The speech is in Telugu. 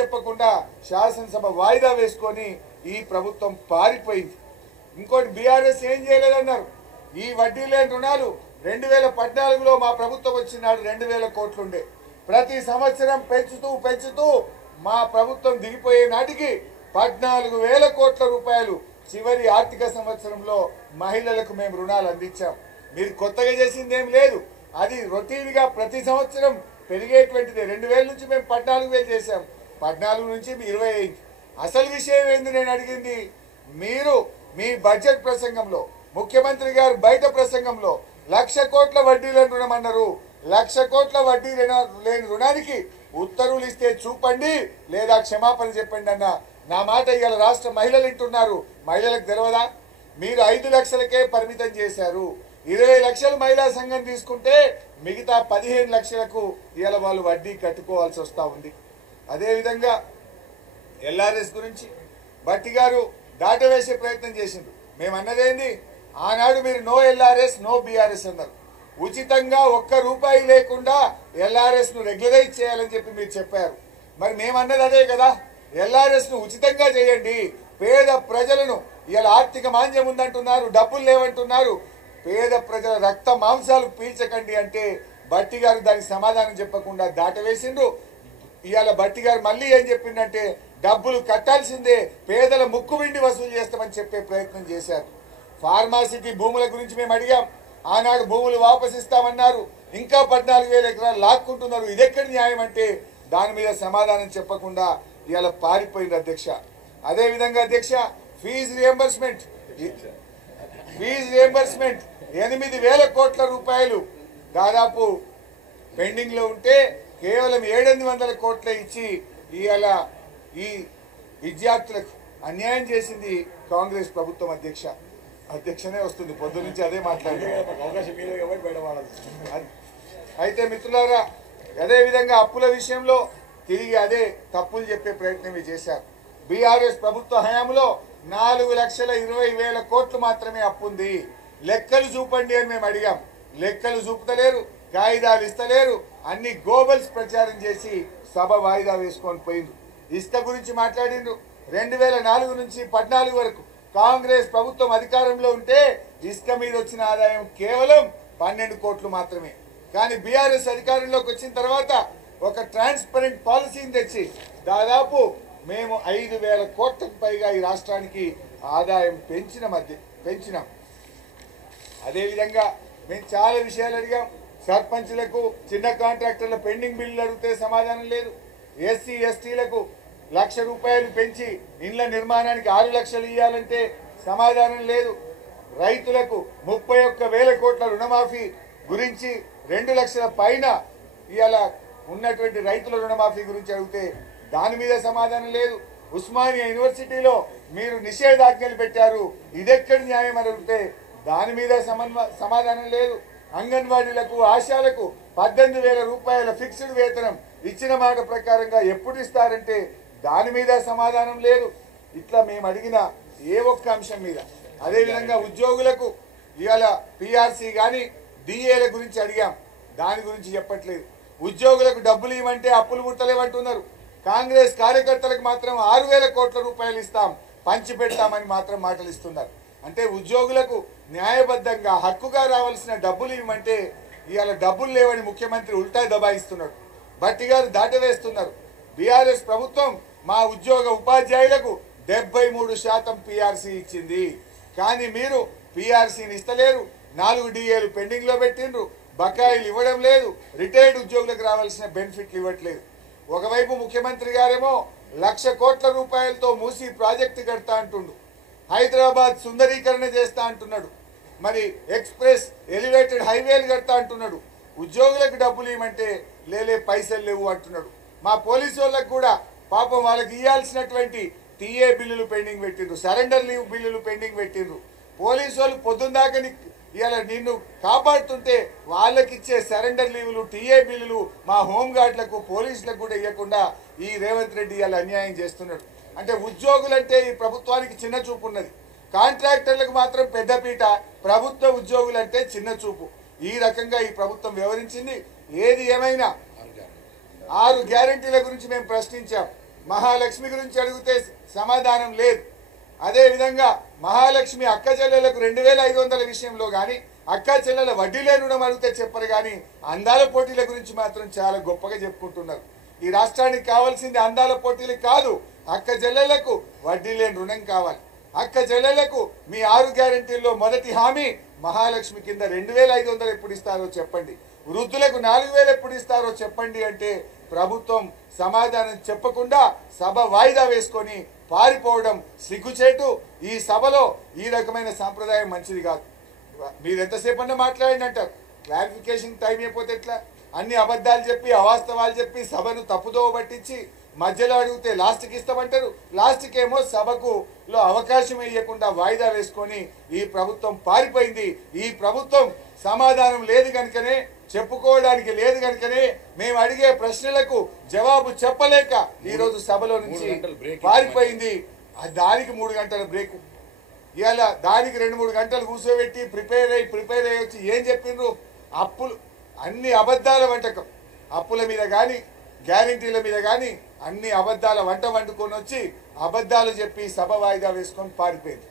చెప్పకుండా శాసనసభ వాయిదా వేసుకొని ఈ ప్రభుత్వం పారిపోయింది. ఇంకోటి బీఆర్ఎస్ ఏం చేయలేదన్నారు. ఈ వడ్డీ లేని రుణాలు 2014లో మా ప్రభుత్వం వచ్చినాడు 2000 కోట్లుండే. ప్రతి సంవత్సరం పెంచుతూ మా ప్రభుత్వం దిగిపోయే నాటికి 14,000 కోట్ల రూపాయలు చివరి ఆర్థిక సంవత్సరంలో మహిళలకు మేము రుణాలు అందించాం. మీరు కొత్తగా చేసింది ఏం లేదు. అది రొటీన్గా ప్రతి సంవత్సరం పెరిగేటువంటిది. 2000 నుంచి మేము 14,000 చేశాం. 14 నుంచి 20 అయింది. అసలు విషయం ఏంది నేను అడిగింది, మీరు మీ బడ్జెట్ ప్రసంగంలో ముఖ్యమంత్రి గారు బయట ప్రసంగంలో 1,00,000 కోట్ల వడ్డీ లేని రుణం అన్నారు. 1,00,000 కోట్ల వడ్డీ లేని రుణానికి ఉత్తర్వులు ఇస్తే చూపండి, లేదా క్షమాపణ చెప్పండి అన్న. నా మాట ఇవాళ రాష్ట్ర మహిళలు వింటున్నారు. మహిళలకు తెలియదా? మీరు 5 లక్షలకే పరిమితం చేశారు. 20 లక్షలు మహిళా సంఘం తీసుకుంటే మిగతా 15 లక్షలకు ఇవాళ వాళ్ళు వడ్డీ కట్టుకోవాల్సి వస్తూ ఉంది. అదేవిధంగా ఎల్ఆర్ఎస్ గురించి భట్టి గారు దాటవేసే ప్రయత్నం చేసిండ్రు. మేము అన్నదేంది, ఆనాడు మీరు నో ఎల్ఆర్ఎస్ నో బీఆర్ఎస్ అన్నారు. ఉచితంగా ₹1 లేకుండా ఎల్ఆర్ఎస్ ను రెగ్యులరైజ్ చేయాలని చెప్పి మీరు చెప్పారు. మరి మేమన్నది అదే కదా, ఎల్ఆర్ఎస్ ను ఉచితంగా చేయండి. పేద ప్రజలను ఇలా ఆర్థిక మాంద్యం ఉందంటున్నారు, డబ్బులు లేవంటున్నారు, పేద ప్రజల రక్త మాంసాలు పీల్చకండి అంటే భట్టి గారు దానికి సమాధానం చెప్పకుండా దాటవేసిండ్రు. ఇవాళ భట్టి గారు మళ్ళీ ఏం చెప్పిందంటే డబ్బులు కట్టాల్సిందే, పేదల ముక్కు విండి వసూలు చేస్తామని చెప్పే ప్రయత్నం చేశారు. ఫార్మాసిటీ భూముల గురించి మేము అడిగాం. ఆనాడు భూములు వాపసు ఇస్తామన్నారు. ఇంకా 14,000 ఎకరాలు లాక్కుంటున్నారు. ఇదెక్కడి న్యాయం అంటే దాని మీద సమాధానం చెప్పకుండా ఇవాళ పారిపోయింది అధ్యక్ష. అదేవిధంగా అధ్యక్ష, ఫీజు రియంబర్స్మెంట్ 8,000 కోట్ల రూపాయలు దాదాపు పెండింగ్ లో ఉంటే కేవలం 700 కోట్ల ఇచ్చి ఇవాళ ఈ విద్యార్థులకు అన్యాయం చేసింది కాంగ్రెస్ ప్రభుత్వం. అధ్యక్షనే వస్తుంది పొద్దు నుంచి అదే మాట్లాడే అవకాశం అయితే మిత్రులారా, అదేవిధంగా అప్పుల విషయంలో తిరిగి అదే తప్పులు చెప్పే ప్రయత్నం చేశారు. బీఆర్ఎస్ ప్రభుత్వ హయాంలో 4,20,000 కోట్లు మాత్రమే అప్పుంది. లెక్కలు చూపండి అని మేము అడిగాం. లెక్కలు చూపుతలేరు, కాగితాలు ఇస్తలేరు, అన్ని గోబల్స్ ప్రచారం చేసి సభ వాయిదా వేసుకొని పోయిండ్రు. ఇసుక గురించి మాట్లాడిండ్రు. 2004 నుంచి 14 వరకు కాంగ్రెస్ ప్రభుత్వం అధికారంలో ఉంటే ఇసుక మీద వచ్చిన ఆదాయం కేవలం 12 కోట్లు మాత్రమే. కానీ బీఆర్ఎస్ అధికారంలోకి వచ్చిన తర్వాత ఒక ట్రాన్స్పరెంట్ పాలసీని తెచ్చి దాదాపు మేము 5,000 కోట్లకు పైగా ఈ రాష్ట్రానికి ఆదాయం పెంచినాం. అదేవిధంగా మేము చాలా విషయాలు అడిగాం. సర్పంచ్లకు, చిన్న కాంట్రాక్టర్ల పెండింగ్ బిల్లులు అడిగితే సమాధానం లేదు. ఎస్సీ ఎస్టీలకు ₹1,00,000 పెంచి ఇండ్ల నిర్మాణానికి 6 లక్షలు ఇవ్వాలంటే సమాధానం లేదు. రైతులకు 31,000 కోట్ల రుణమాఫీ గురించి 2 లక్షల పైన ఇవాళ ఉన్నటువంటి రైతుల రుణమాఫీ గురించి అడిగితే దాని మీద సమాధానం లేదు. ఉస్మానియా యూనివర్సిటీలో మీరు నిషేధాజ్ఞలు పెట్టారు, ఇదెక్కడి న్యాయం అని అడిగితే దాని మీద సమాధానం లేదు. అంగన్వాడీలకు, ఆశాలకు 18,000 రూపాయల ఫిక్స్డ్ వేతనం ఇచ్చిన మాట ప్రకారంగా ఎప్పుడు ఇస్తారంటే దాని మీద సమాధానం లేదు. ఇట్లా మేము అడిగిన ఏ ఒక్క అంశం మీద. అదేవిధంగా ఉద్యోగులకు ఇవాళ పిఆర్సీ కానీ డిఏల గురించి అడిగాం, దాని గురించి చెప్పట్లేదు. ఉద్యోగులకు డబ్బులు ఇవ్వమంటే అప్పులు పుట్టలేమంటున్నారు. కాంగ్రెస్ కార్యకర్తలకు మాత్రం 6,000 కోట్ల రూపాయలు ఇస్తాం, పంచి పెడతామని మాత్రం మాటలు ఇస్తున్నారు. అంటే ఉద్యోగులకు న్యాయబద్ధంగా హక్కుగా రావాల్సిన డబ్బులు ఇవ్వమంటే ఇవాళ డబ్బులు లేవని ముఖ్యమంత్రి ఉల్టా దబాయిస్తున్నాడు. భట్టి గారు దాటవేస్తున్నారు. బీఆర్ఎస్ ప్రభుత్వం మా ఉద్యోగ ఉపాధ్యాయులకు 73% పిఆర్సీ ఇచ్చింది. కానీ మీరు పిఆర్సీని ఇస్తలేరు. 4 డిఏలు పెండింగ్ లో పెట్టిండ్రు. బకాయిలు ఇవ్వడం లేదు. రిటైర్డ్ ఉద్యోగులకు రావాల్సిన బెనిఫిట్లు ఇవ్వట్లేదు. ఒకవైపు ముఖ్యమంత్రి గారేమో 1,00,000 కోట్ల రూపాయలతో మూసి ప్రాజెక్టు కడతా అంటుండు. హైదరాబాద్ సుందరీకరణ చేస్తా అంటున్నాడు. మరి ఎక్స్ప్రెస్ ఎలివేటెడ్ హైవేలు కడతా అంటున్నాడు. ఉద్యోగులకు డబ్బులు ఇవ్వమంటే లేలే పైసలు లేవు అంటున్నాడు. మా పోలీసు వాళ్ళకు కూడా పాపం వాళ్ళకి ఇవ్వాల్సినటువంటి టీఏ బిల్లులు పెండింగ్ పెట్టిండ్రు, సరెండర్ లీవ్ బిల్లులు పెండింగ్ పెట్టిండ్రు. పోలీసు వాళ్ళు పొద్దున్నాక ఇవాళ నిన్ను కాపాడుతుంటే వాళ్ళకి ఇచ్చే సరెండర్ లీవులు, టీఏ బిల్లులు మా హోంగార్డులకు, పోలీసులకు కూడా ఇవ్వకుండా ఈ రేవంత్ రెడ్డి ఇవాళ అన్యాయం చేస్తున్నాడు. అంటే ఉద్యోగులంటే ఈ ప్రభుత్వానికి చిన్న చూపు ఉన్నది, కాంట్రాక్టర్లకు మాత్రం పెద్దపీట, ప్రభుత్వ ఉద్యోగులంటే చిన్న చూపు. ఈ రకంగా ఈ ప్రభుత్వం వ్యవహరించింది. ఏది ఏమైనా 6 గ్యారెంటీల గురించి మేము ప్రశ్నించాం. మహాలక్ష్మి గురించి అడిగితే సమాధానం లేదు. అదేవిధంగా మహాలక్ష్మి అక్క చెల్లెలకు 2500 విషయంలో కానీ అక్క చెల్లెల వడ్డీ లేని రుణం అడిగితే చెప్పరు కానీ అందాల పోటీల గురించి మాత్రం చాలా గొప్పగా చెప్పుకుంటున్నారు. ఈ రాష్ట్రానికి కావాల్సింది అందాల పోటీలు కాదు, అక్క చెల్లెలకు వడ్డీ లేని రుణం కావాలి. అక్క చెల్లెలకు మీ 6 గ్యారెంటీల్లో మొదటి హామీ మహాలక్ష్మి కింద 2500 ఎప్పుడు ఇస్తారో చెప్పండి, వృద్ధులకు 4000 ఎప్పుడు ఇస్తారో చెప్పండి అంటే ప్రభుత్వం సమాధానం చెప్పకుండా సభ వాయిదా వేసుకొని పారిపోవడం సిగ్గుచేటు. ఈ సభలో ఈ రకమైన సాంప్రదాయం మంచిది కాదు. మీరు ఎంతసేపు అన్నా మాట్లాడండి అంటారు, క్లారిఫికేషన్ టైం అయిపోతే ఎట్లా? అన్ని అబద్ధాలు చెప్పి అవాస్తవాలు చెప్పి సభను తప్పుదోవ పట్టించి మధ్యలో అడిగితే లాస్ట్కి ఇస్తామంటారు. లాస్ట్కి ఏమో సభకు అవకాశం ఇవ్వకుండా వాయిదా వేసుకొని ఈ ప్రభుత్వం పారిపోయింది. ఈ ప్రభుత్వం సమాధానం లేదు కనుకనే, చెప్పుకోవడానికి లేదు కనుకనే, మేము అడిగే ప్రశ్నలకు జవాబు చెప్పలేక ఈరోజు సభలో నుంచి పారిపోయింది. దానికి 3 గంటల బ్రేక్, ఇలా దానికి 2-3 గంటలు కూర్చోబెట్టి ప్రిపేర్ అయ్యి వచ్చి ఏం చెప్పిండ్రు? అప్పులు, అన్ని అబద్ధాల వంటకం, అప్పుల మీద కానీ గ్యారెంటీల మీద కానీ అన్ని అబద్ధాల వంట వండుకొని వచ్చి అబద్ధాలు చెప్పి సభ వాయిదా వేసుకొని పారిపోయింది.